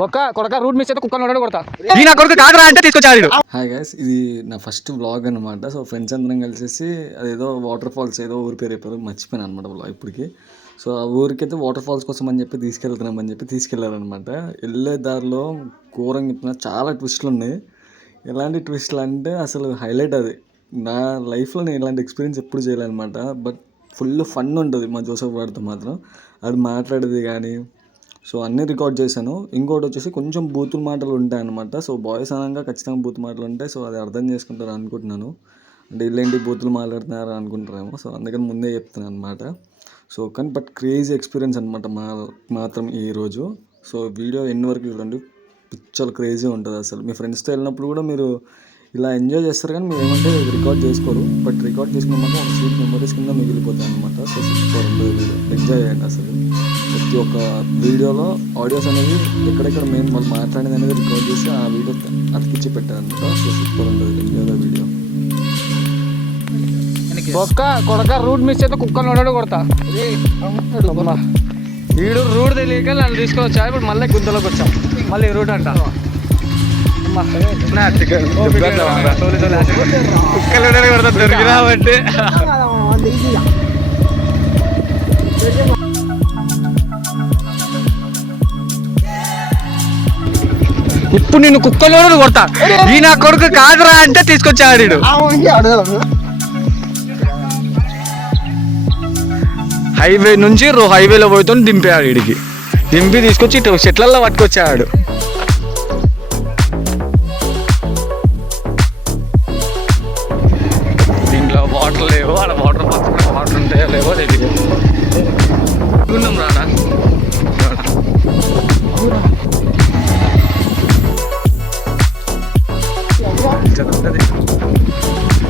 బొక్క కొడక route miss అయితే కుక్కను నోడు కొడతా ఈ నా కొడుకు కాదురా అంటే తీసుకొచ్చాడు. హాయ్ గైస్, ఇది నా ఫస్ట్ వ్లాగ్ అనమాట. సో ఫ్రెండ్స్ అందరం కలిసేసి అదేదో వాటర్ ఫాల్స్ ఏదో ఊరి పేరు అయిపోయి మర్చిపోయాను అనమాట వ్లాగ్ ఇప్పటికి. సో ఆ ఊరికైతే వాటర్ ఫాల్స్ కోసం అని చెప్పి తీసుకెళ్తున్నామని చెప్పి తీసుకెళ్లారనమాట. వెళ్ళే దారిలో ఘోరంగా చెప్పిన చాలా ట్విస్ట్లు ఉన్నాయి. ఎలాంటి ట్విస్ట్లు అంటే అసలు హైలైట్ అది. నా లైఫ్లో నేను ఇలాంటి ఎక్స్పీరియన్స్ ఎప్పుడు చేయలేనమాట. బట్ ఫుల్ ఫన్ ఉంటుంది మా జోసెఫ్ వాడితో మాత్రం. అది మాట్లాడేది కానీ సో అన్నీ రికార్డ్ చేశాను. ఇంకోటి వచ్చేసి కొంచెం బూతుల మాటలు ఉంటాయి అనమాట. సో బాయ్స్ అనగా ఖచ్చితంగా బూత్ మాటలు ఉంటాయి. సో అది అర్థం చేసుకుంటారు అనుకుంటున్నాను. అంటే వీళ్ళేంటి బూతులు మాట్లాడుతున్నారు అనుకుంటారేమో. సో అందుకని ముందే చెప్తున్నాను అనమాట. సో కానీ బట్ క్రేజీ ఎక్స్పీరియన్స్ అనమాట మాత్రం ఈరోజు. సో వీడియో ఎన్ని వరకు చూడండి, పిచ్చలు క్రేజీ ఉంటుంది అసలు. మీ ఫ్రెండ్స్తో వెళ్ళినప్పుడు కూడా మీరు ఇలా ఎంజాయ్ చేస్తారు, కానీ మీరు ఏమంటే రికార్డ్ చేసుకోరు. బట్ రికార్డ్ చేసుకున్న మాత్రం ఒక స్వీట్ మెమరీస్ కింద మిగిలిపోతాయి అనమాట. సో సూపర్ ఉంటుంది వీడియో, ఎంజాయ్ చేయండి అసలు. ప్రతి ఒక్క వీడియోలో ఆడియోస్ అనేది ఎక్కడెక్కడ మెయిన్ వాళ్ళు మాట్లాడేది అనేది రికార్డ్ చేసి ఆ వీడియో అతికిచ్చి పెట్టారనమాట. సో సూపర్ ఉంటుంది, ఎంజాయ్ వీడియో. బొక్క కొడక రూట్ మిస్ అయితే కుక్కను నోడు కొడతా. వీడు రూట్ తెలియక నన్ను తీసుకొని వచ్చా. ఇప్పుడు మళ్ళీ గుంతలోకి వచ్చాం. మళ్ళీ రూట్ అంట దొరికినా బట్టి ఇప్పుడు నిన్ను కుక్కలోడు కొడతా. ఈ నా కొడుకు కాదురా అంటే తీసుకొచ్చాడు. హైవే నుంచి హైవేలో పోయితో దింపాడు. వీడికి దింపి తీసుకొచ్చి చెట్లల్లో పట్టుకొచ్చాడు. దీంట్లో వాటర్ లేవు, ఆడ వాటర్ పక్కన వాటర్ ఉంటాయో లేవో తెలియదు. ఉన్నాం రాడా ఉంటుంది.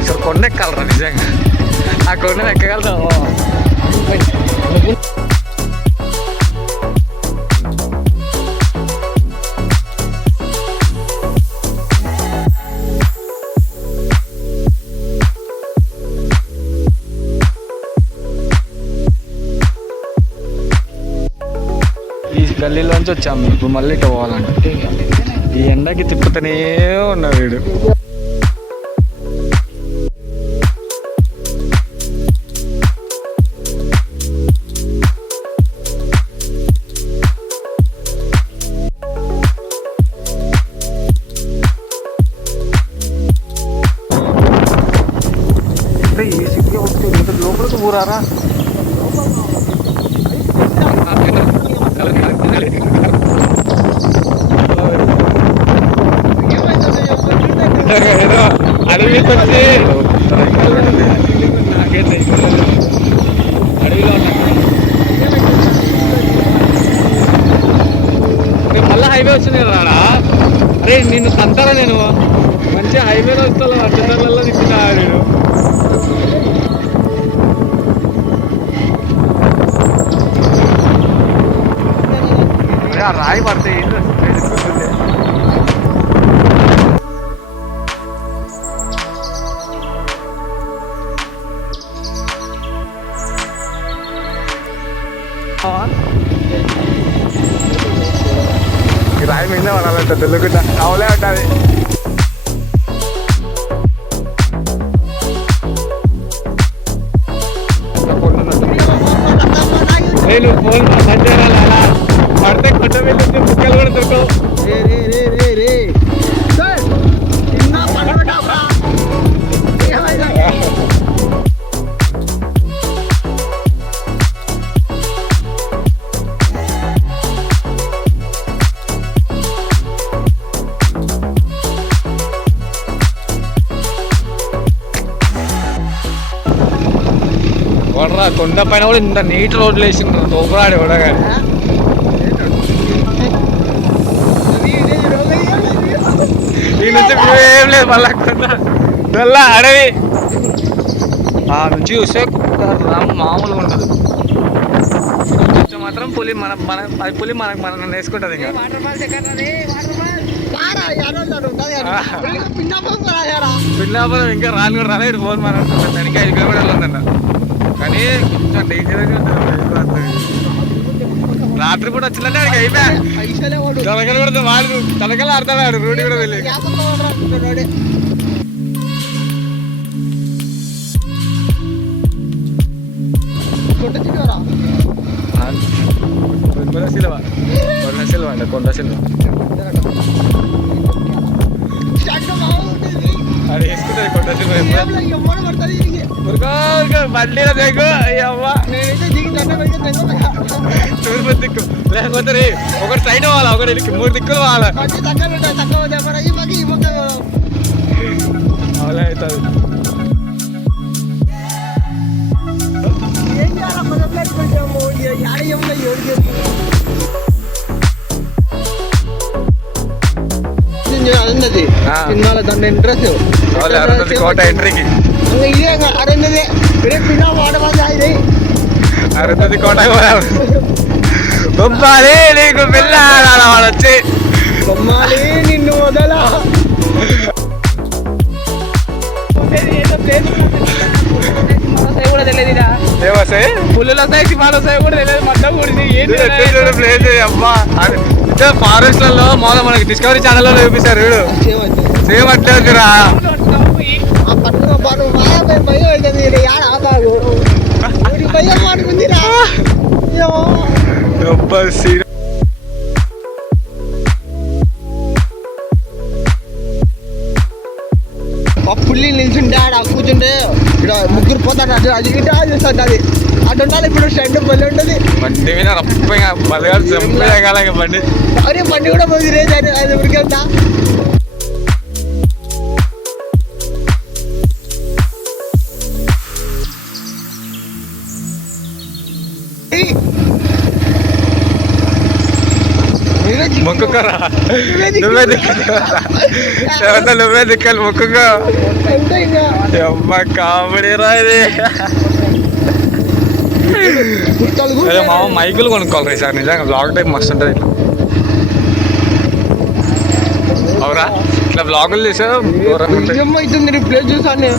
అసలు కొండ ఎక్కాలరా నిజంగా. ఆ కొండను ఎక్కగలుగుతావు. ఈ గల్లీలోంచి వచ్చాము. ఇప్పుడు మళ్ళీ ఇట్లా పోవాలంటే ఈ ఎండకి తిప్పుతూనే ఉన్నాడు వీడు. ఈ సిగ్గు వస్తుంది లోపలికి ఊరారా. అడవికి వచ్చి నాకైతే అడవిలో ఉన్నా మళ్ళీ హైవే వచ్చింది రాడా. అరే నిన్ను తంతారా నేను. మంచిగా హైవేలో వస్తా అడ్డదారులలో తిప్పుతా నేను. రాయి పడితే రాయి మీద వాళ్ళంట తెలుగుంటా అవలే ఉంటుంది. నేను ఫోన్ అలా పడితే కొట్ట వెళ్ళి ముక్కలు కూడా దొరకవు. కొండ పైన కూడా ఇంత నీట్ రోడ్లు వేసిండ్రు. తోపురాడు కూడా కానీ ఈ నుంచి ఏం లేదు. మళ్ళా కొండ అడవి ఆ నుంచి చూస్తే మామూలుగా ఉండదు. చూస్తే మాత్రం పులి పులి మనం వేసుకుంటుంది. ఇంకా పిన్నాపురం ఇంకా రాను కూడా రాలేదు. ఫోన్ మనం దానికి 5 కిలోమీటర్లు ఉందన్న. కానీ కొంచెం డేంజర్గా రాత్రి పూట వచ్చిందంటే ఆయనకి అయిపోయా తలకలు కూడా వాడు తలకలు ఆడతాడు రోడ్డు కూడా వెళ్ళి కొండ సిల్వ అది వేసుకుంటుంది కొండ సిల్వ బండిలో దిగు అవ్వా తూర్పు దిక్కు లేకపోతే రే ఒకటి సైడ్ పోవాలా ఒకటి 3 దిక్కులు పోవాలా అవులే అవుతుంది సినిమాలో దాని ఇంట్రెస్ట్ కోట ఎంట్రీకి ఇదే అరుంధతి పిన్నా వాడవాలి అరుంధతి కోట బొమ్మాలి నీకు పిల్ల వాడు వచ్చి బొమ్మాలి నిన్ను వదలా పుల్లులు వస్తాయి సినిమాలు వస్తాయి కూడా తెలియదు మొత్తం ప్లేస్ అబ్బా ఫారెస్ట్ లలో మామూలు మనకి డిస్కవరీ ఛానల్లో చూపిస్తారు వీడు సేమ్ అట్లే వచ్చిరా భయం అనుకుందిరా పుల్లి నిల్చుంటే ఆడ కూర్చుంటే ఇక్కడ ముగ్గురు పోతాడు అది అది ఇటు చూస్తుంది అది అటు ఉండాలి ఇప్పుడు స్టండ్ బలి ఉంటుంది బండి మీద రప్పగా బలగా బండి అరే బండి కూడా పోయి రేజ్ అది ఉరికెళ్తా మొక్కుకోరా నువ్వే దిక్కాలి నువ్వే దిక్కాలి మొక్కుకో అమ్మ కామెడీ రా ఇది మామ మైకులు కొనుక్కోవాలి సార్ నిజంగా బ్లాగ్ టైప్ మస్తు ఉంటుంది ఇట్లా అవురా ఇట్లా బ్లాగులు చేసా అవుతుంది ప్లేస్ చూసాను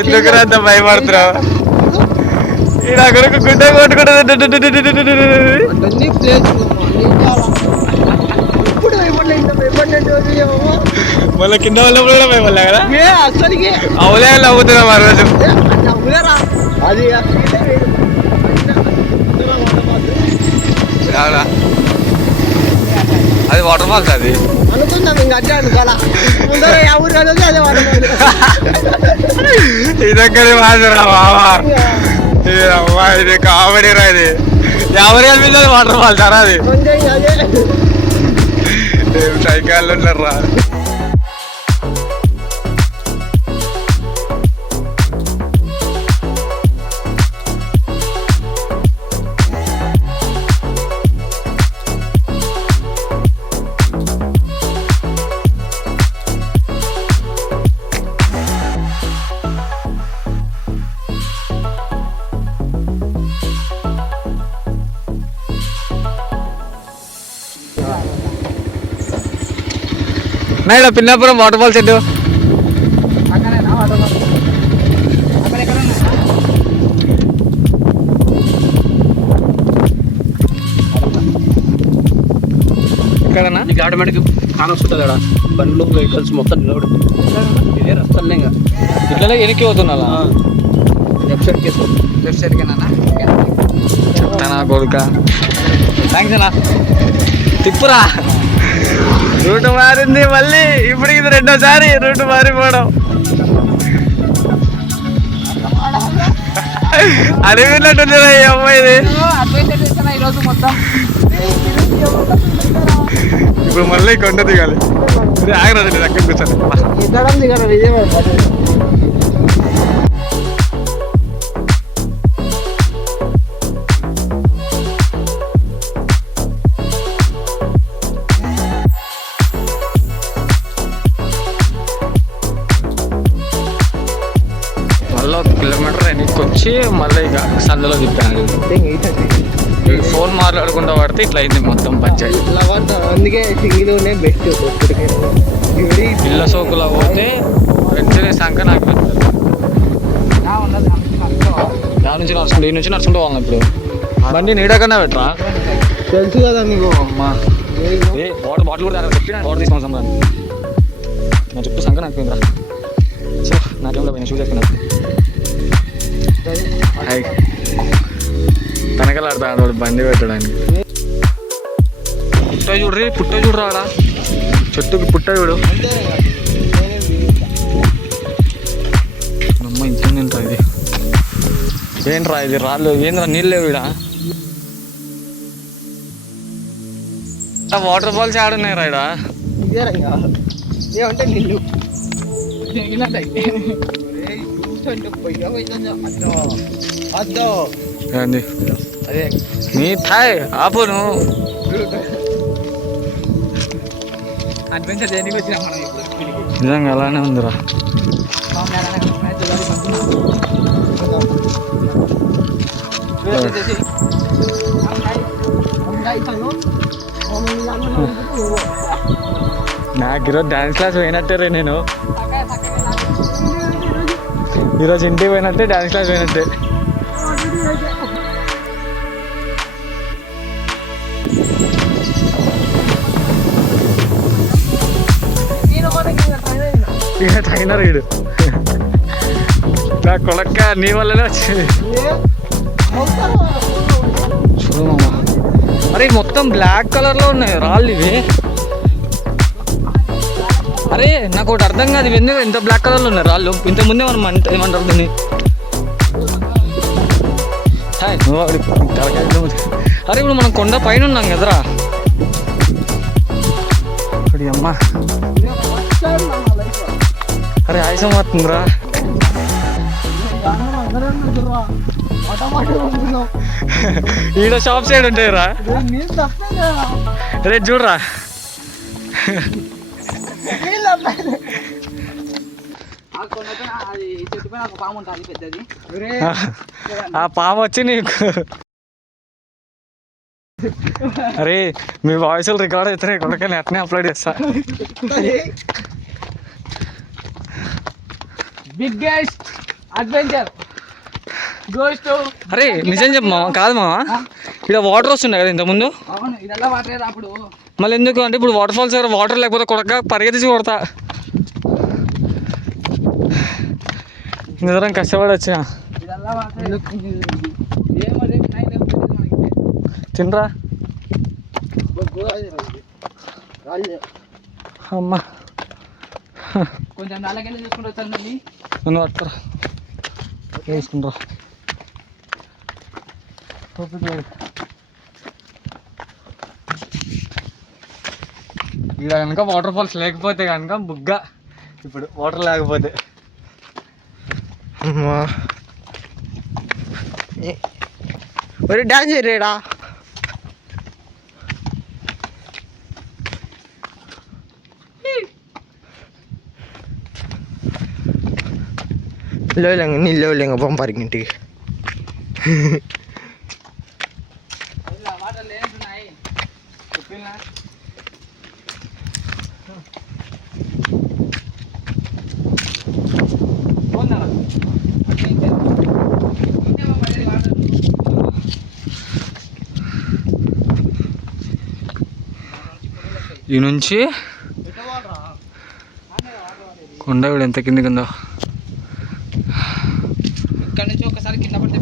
ఎందుకు అంత భయపడుతున్నావు ఈ నా కొరకు గుడ్డ కొట్టుకుంటుంది మళ్ళీ కింద వాళ్ళప్పుడు కూడా భయపడలే కదా అసలుకి అవులే నవ్వుతున్నాం ఆ రోజు అది అది వాటర్ ఫాల్స్ అది అనుకుందాం ఇంకా అట్లా అనుకోవాలా ఎవరు అదే ఈ దగ్గర మాత్రం బావా అమ్మా ఇది కామెడీ రా ఇది ఎవరు కనిపించదు వాటర్ ఫాల్స్ అరా అది సైకాళ్ళు ఉన్నారు రా ఇక్కడ పిన్నాపురం వాటర్ ఫాల్స్ ఎటు ఇక్కడనా నీకు ఆటోమేటిక్ కానొస్తుంటుంది అక్కడ బండ్లు వెహికల్స్ మొత్తం నిలబడి ఇదే రస్తాలే ఇంకా ఇట్లనే వెనక్కి పోతున్నా లెఫ్ట్ సైడ్ కేసు లెఫ్ట్ సైడ్కి చెప్తానా కొడుక థ్యాంక్స్ అన్నా తిప్పురా రూట్ మారింది మళ్ళీ ఇప్పుడు ఇది రెండోసారి రూట్ మారిపోవడం అడవినట్టుంది అమ్మాయిది ఇప్పుడు మళ్ళీ కొండ దిగాలి ఆగరాదు అక్కడ కూర్చొని మళ్ళీ 1 కిలోమీటర్ వెనక్కి వచ్చి మళ్ళీ ఇక సందులో తిప్పాను ఫోన్ మాట్లాడకుండా పడితే ఇట్లా అయింది మొత్తం పంచాయతీ అందుకే సింగిల్ బెస్ట్ ఇళ్ళ సోకులో పోతే వెంటనే సంక నాకు దాని నుంచి నడుచుకుంటూ ఈ నుంచి నడుచుకుంటూ పోవాలి ఇప్పుడు బండి నీడ కన్నా పెట్టరా తెలుసు కదా మీకు. అమ్మా ఏ వాటర్ బాటిల్ కూడా చెప్పి వాటర్ తీసుకున్నాం సంబరాన్ని నా చుట్టూ సంఖ నాకు పోయిందిరా నాకేమో పోయిన షూ చేసుకున్నా తనకలాడతాడు వాడు బండి పెట్టడానికి పుట్ట చూడ్రి పుట్ట చూడరా చెట్టుకి పుట్ట చూడు అమ్మ ఇంకేంటరా ఇది ఏంట్రా ఇది రాళ్ళు ఏంద్రా నీళ్ళు లేవు ఇక్కడ వాటర్ ఫాల్స్ ఆడున్నాయి రా ఇక్కడ ఏమంటే నీళ్ళు ఏంది అదే నీ థాయ్ ఆపును అడ్వెంచర్ చేయడానికి వచ్చినాం మనం ఇప్పుడు. నిజంగా అలానే ఉందిరా నాకు ఈరోజు డ్యాన్స్ క్లాస్ పోయినట్టే రే నేను ఈరోజు ఇంటికి పోయినట్టే డ్యాన్స్ క్లాస్ పోయినట్టే ఇక ట్రైనర్ వీడు నా కొలక్క నీ వల్లనే వచ్చింది చూడు మామ అరే మొత్తం బ్లాక్ కలర్లో ఉన్నాయి రాళ్ళు ఇవి అరే నాకు ఒకటి అర్థం కాదు ఇవి ఎందుకు ఇంత బ్లాక్ కలర్లో ఉన్నాయి రాళ్ళు ఇంతకుముందే మనం ఏమంటారు దీన్ని అరే ఇప్పుడు మనం కొండ పైన ఉన్నాం కదరా ఇప్పుడు అమ్మా అరే ఆయుసం వస్తుందిరా ఈడ షాప్ సైడ్ ఉంటాయిరా రే చూడరా ఆ పాము వచ్చి నీకు అరే మీ వాయిస్లు రికార్డ్ అవుతున్నాయి కొడుకని అట్నే అప్లోడ్ చేస్తా బిగ్గెస్ట్ అడ్వెంచర్ గోస్ టు. అరే నిజం చెప్పు మామ కాదు మామ ఇక్కడ వాటర్ వస్తున్నాయి కదా ఇంతకుముందు అవును ఇదెల్లా వాటర్ అప్పుడు మళ్ళీ ఎందుకు అంటే ఇప్పుడు వాటర్ ఫాల్స్ దగ్గర వాటర్ లేకపోతే కొడక పరిగెత్తి కొడతా నిజం కష్టపడి వచ్చిన ఇదెల్లా వాటర్ ఏమది నైట్ మనకి తినరా అమ్మా కొంచెం నాలుగేళ్ళు చూసుకుంటూ వచ్చానండి. నన్ను పట్టురా వేసుకుంటా ఇక్కడ కనుక వాటర్ ఫాల్స్ లేకపోతే కనుక బుగ్గ ఇప్పుడు వాటర్ లేకపోతే ഒരു ഡാൻസ് ചെയ്യടാ. నిల్లేంగ పంపరిగింటి ఈ నుంచి కొండ కూడా ఎంత కిందికి ఉందో ఇక్కడ నుంచి ఒకసారి కింద పడితే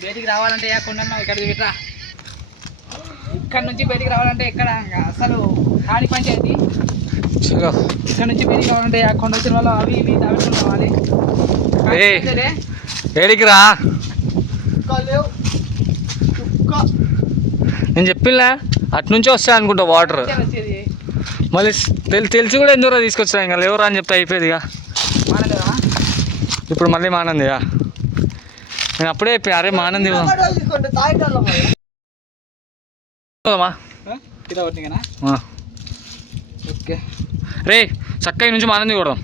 బయటికి రావాలంటే కొండన్నా ఇక్కడ చూడరా. ఇక్కడ నుంచి బయటికి రావాలంటే ఎక్కడ అసలు ఖాళీ పంచాయతీ. ఇక్కడ నుంచి బయటికి రావాలంటే కొండ వచ్చిన వాళ్ళు అవి ఇవి దాటుకుని రావాలి. ఏడికి రా నేను చెప్పిలా అటు నుంచి వస్తాయి అనుకుంటా వాటర్ మళ్ళీ తెలిసి కూడా ఎందుకు తీసుకొచ్చా ఇంకా లేవరా అని చెప్తే అయిపోయేది ఇక ఇప్పుడు మళ్ళీ మానందిగా నేను అప్పుడే అరే మానంది ఓకే రే చక్కగా నుంచి మానంది కూడా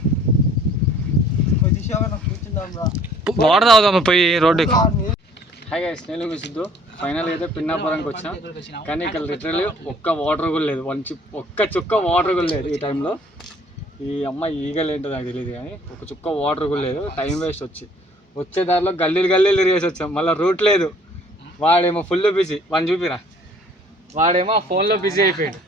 వాటర్ తాగుదాం పోయి రోడ్డుకి. హాయ్ గైస్ నేను మీ సిద్ధు ఫైనల్ అయితే పిన్నాపురంకి వచ్చాం కానీ ఇక్కడ లిటరల్లీ ఒక్క వాటర్ కూడా లేదు ఒక్క చుక్క వాటర్ కూడా లేదు ఈ టైంలో ఈ అమ్మాయి ఈగలు ఏంటో నాకు తెలియదు కానీ ఒక చుక్క వాటర్ కూడా లేదు. టైం వేస్ట్ వచ్చే దారిలో గల్లీలు తిరిగేసి వచ్చాం. మళ్ళీ రూట్ లేదు. వాడేమో ఫుల్ బిజీ. వాడిని చూపిరా. వాడేమో ఫోన్లో బిజీ అయిపోయాడు.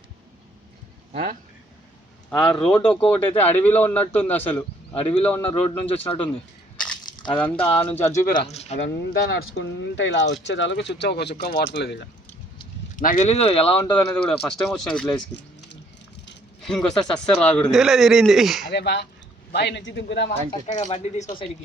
ఆ రోడ్ ఒక్కొక్కటి అయితే అడవిలో ఉన్నట్టుంది. అసలు అడవిలో ఉన్న రోడ్ నుంచి వచ్చినట్టుంది. అదంతా ఆ నుంచి అది చూపిరా. అదంతా నడుచుకుంటే ఇలా వచ్చేదానికి ఒక చుక్క వాటర్ లేదు. ఇక నాకు తెలీదు ఎలా ఉంటుంది అనేది కూడా. ఫస్ట్ టైం వచ్చిన ఈ ప్లేస్కి. ఇంకోసారి సస్సర్ రాకూడదు. అదే బా బాయ్ నుంచి దింపుదామా చక్కగా బండి తీసుకొస్తాడికి.